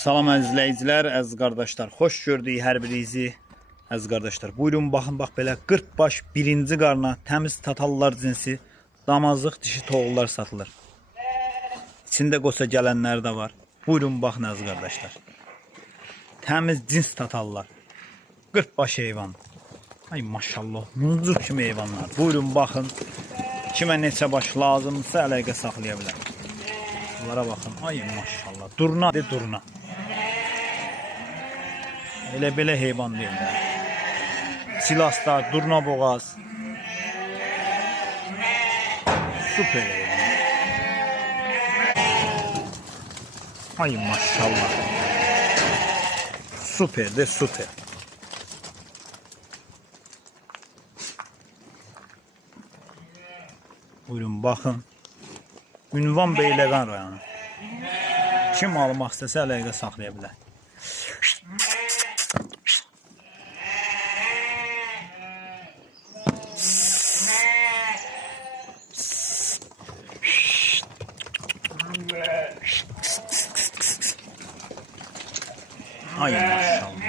Salam izləyicilər, əziz qardaşlar. Xoş gördük hər birinizi. Əziz qardaşlar, buyurun baxın, bax belə 40 baş birinci qarna təmiz tatallar cinsi damazlıq dişi toğullar satılır. İçində qosa gələnlər də var. Buyurun baxın əziz qardaşlar. Təmiz cins tatallar. 40 baş heyvan. Ay maşallah, muncur kimi heyvanlar. Buyurun baxın. Kimə neçə baş lazımsa əlaqə saxlaya bilər. Bunlara baxın. Ay maşallah. Durna de durna. Elə belə heyvan deyirlər. Silaslar, durna boğaz. Süper heyvan. Ay maşallah. Süper de süper. Buyurun baxın. Ünvan Beyləqan rayonu. Kim almaq istəsə əlaqə saxlaya bilər. Ay maşallah.